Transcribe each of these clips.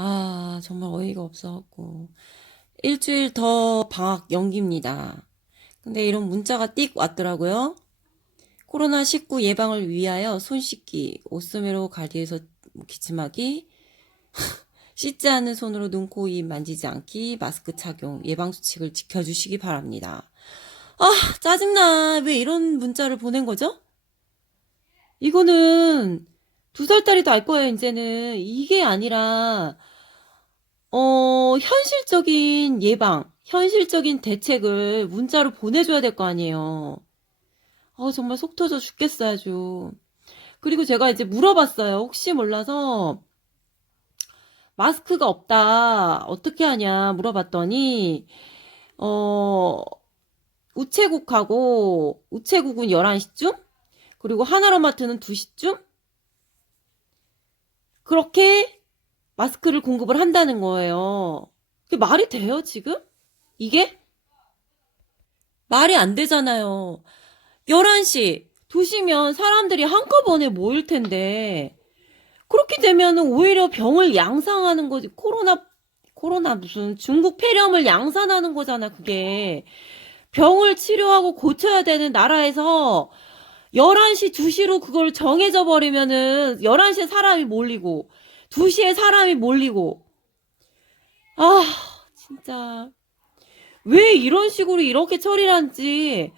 아, 정말 어이가 없어갖고. 일주일 더 방학 연기입니다. 근데 이런 문자가 띡 왔더라고요. 코로나19 예방을 위하여 손 씻기, 옷소매로 가리에서 기침하기, 씻지 않은 손으로 눈, 코, 입 만지지 않기, 마스크 착용, 예방수칙을 지켜주시기 바랍니다. 아, 짜증나. 왜 이런 문자를 보낸 거죠? 이거는 두 살짜리 도 알 거예요, 이제는. 이게 아니라, 어, 현실적인 예방, 현실적인 대책을 문자로 보내줘야 될 거 아니에요. 아, 정말 속 터져 죽겠어요, 아주. 그리고 제가 이제 물어봤어요. 혹시 몰라서, 마스크가 없다. 어떻게 하냐 물어봤더니, 어, 우체국하고, 우체국은 11시쯤? 그리고 하나로마트는 2시쯤? 그렇게 마스크를 공급을 한다는 거예요. 그게 말이 돼요, 지금? 이게? 말이 안 되잖아요. 11시, 2시면 사람들이 한꺼번에 모일 텐데, 그렇게 되면은 오히려 병을 양상하는 거지. 코로나, 코로나 무슨 중국 폐렴을 양산하는 거잖아, 그게. 병을 치료하고 고쳐야 되는 나라에서 11시, 2시로 그걸 정해져 버리면은 11시에 사람이 몰리고 2시에 사람이 몰리고 아, 진짜 왜 이런 식으로 이렇게 처리를 한지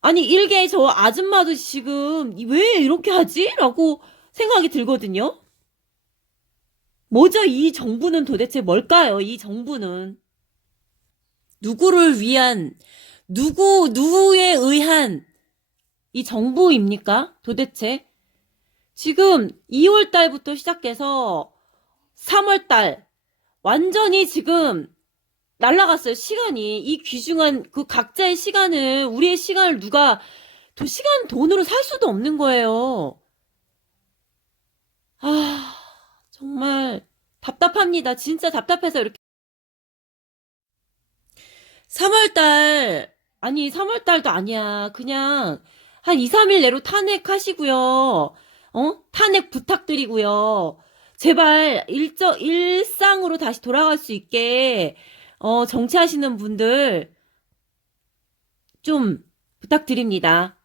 아니 일개 저 아줌마도 지금 왜 이렇게 하지? 라고 생각이 들거든요. 뭐죠? 이 정부는 도대체 뭘까요? 이 정부는 누구를 위한 누구 누구에 의한 이 정부입니까? 도대체? 지금 2월 달부터 시작해서 3월 달 완전히 지금 날라갔어요. 시간이 이 귀중한 그 각자의 시간을 우리의 시간을 누가 또 시간 돈으로 살 수도 없는 거예요. 아, 정말 답답합니다. 진짜 답답해서 이렇게 3월 달 아니 3월 달도 아니야. 그냥 한 2, 3일 내로 탄핵하시고요. 어? 탄핵 부탁드리고요. 제발 일저 일상으로 다시 돌아갈 수 있게 어, 정치하시는 분들 좀 부탁드립니다.